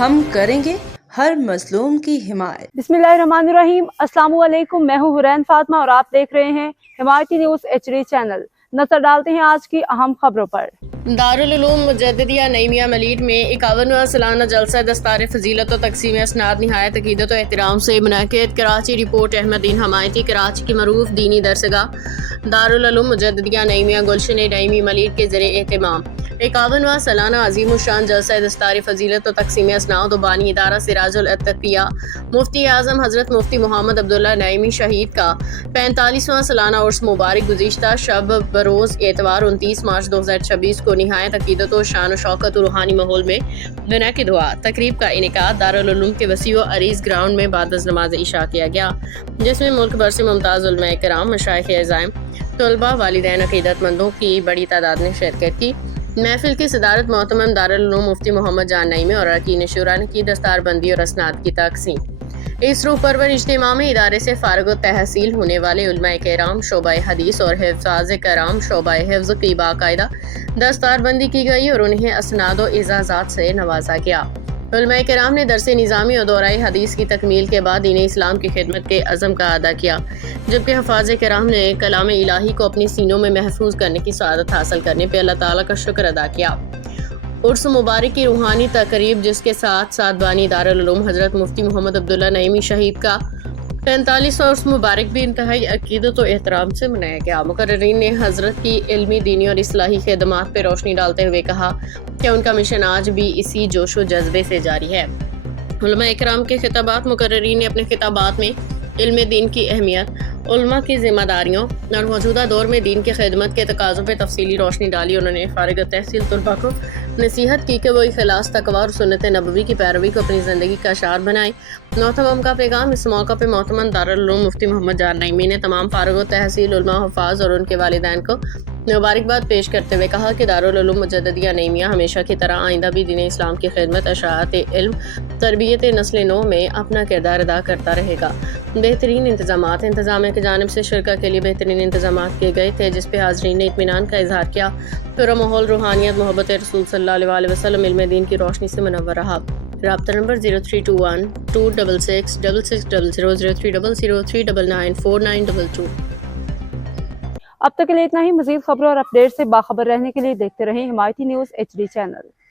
ہم کریں گے ہر مظلوم کی حمایت۔ बिस्मिल्लाहिर्रहमानिर्रहीम। अस्सलाम वालेकुम। मैं हूँ हुरैन फातिमा और आप देख रहे हैं हिमायती न्यूज़ HD चैनल। नजर डालते हैं आज की अहम खबरों पर। दारुल उलूम मुजद्दिदिया नई मियां मलीद में 51वां सालाना जलसा दस्तार फजीलत और तकसीम असनाद निहायत अकीदत और एहतराम से मुनअक़िद। कराची रिपोर्ट अहमद दीन हमायती। कराची की मरूफ दीनी दरसगाह दारुल उलूम मुजद्दिदिया नई मियां गुलशन नईमी मलीद के ज़रिए एहतमाम 51वां सालाना अजीम शान जलसा दस्तार फजीलत और तकसीम असनाद और बानी इदारा सिराजुल अत्तकिया मुफ्ती आज़म हज़रत मुफ्ती मोहम्मद अब्दुल्ला नईमी शहीद का 45वां सालाना उर्स मुबारक गुज़िश्ता शब बरोज़ एतवार 29 मार्च 2026 को निहायत अकीदत और शान शौकत और रूहानी माहौल में मुनअक़िद हुआ। तकरीब का इनेकाद दारुल उलूम के वसी व अरीज़ ग्राउंड में बाद नमाज इशा किया गया, जिसमें मुल्क भर से मुमताज़ उलमा किराम, मशाइख़ अज़ाइम, तलबा, वालिदैन, अक़ीदतमंदों की बड़ी तादाद ने शिरकत की। महफिल की सदारत मोहतरम दारुल उलूम मुफ्ती मोहम्मद जान नईमी और अरकान शुरा ने की। दस्तारबंदी और असनाद की तक़सीम। इस रूह परवर इज्तिमा में इदारे से फारिग तहसील होने वाले उलमा किराम, शोबा हदीस और हिफ़ाज़ कराम शोबा हिफ्ज़ की बाकायदा दस्तारबंदी की गई और उन्हें असनाद और इजाज़ात से नवाजा गया। उलमा किराम ने दरस निज़ामी और दौराए हदीस की तकमील के बाद दीन इस्लाम की खिदमत के अज़म का अदा किया, जबकि हफ़ाज़ किराम ने कलाम इलाही को अपने सीनों में महफूज करने की सआदत हासिल करने पर अल्लाह ताला का शुक्र अदा किया। उर्स मुबारक की रूहानी तकरीब, जिसके साथ साथ बानी दारुल उलूम हज़रत मुफ्ती मोहम्मद अब्दुल्ला नईमी शहीद का 45वां उर्स मुबारक भी इंतहाई अकीदत और एहतराम से मनाया गया। मुकर्ररीन ने हज़रत की इल्मी, दीनी और इस्लाही खिदमात पर रोशनी डालते हुए कहा कि उनका मिशन आज भी इसी जोश व जज्बे से जारी है। उलमा इकराम के खिताबात। मुकर्ररीन ने अपने खिताबात में इल्म दीन की अहमियत, उलमा की ज़िम्मेदारियों और मौजूदा दौर में दीन की खिदमत के तकाज़ों पर तफसीली रोशनी डाली। उन्होंने फारिग तहसील तलबा को नसीहत की कि वो इखलास, तकवा और सुन्नत नबवी की पैरवी को अपनी ज़िंदगी का शार बनाए। मोहतरम का पैगाम। इस मौका पर मोहतरम दारुल उलूम मुफ्ती मोहम्मद जान नईमी ने तमाम फारिग तहसील उलमा, हुफ़ाज़ और उनके वालिदैन को मुबारकबाद पेश करते हुए कहा कि दारुल उलूम मुजद्दिदिया नई मियां हमेशा की तरह आइंदा भी दीन इस्लाम की खिदमत, अशाअत इल्म, तरबियत नस्ल नौ में अपना किरदार अदा करता रहेगा। बेहतरीन इंतजाम की जानिब से शिरका के लिए बेहतरीन इंतजाम किए गए थे, जिस पर हाज़रीन ने इत्मीनान का इजहार किया। पूरा माहौल रूहानियत, मोहब्बत रसूल सल्लल्लाहु अलैहि वसल्लम, इल्म दीन की रोशनी से मुनव्वर रहा। राब्ता नंबर 0321 266 6600 0300 399 4922। अब तक के लिए इतना ही। मज़ीद खबरों और अपडेट से बाखबर रहने के लिए देखते रहें हिमायती न्यूज़ HD चैनल।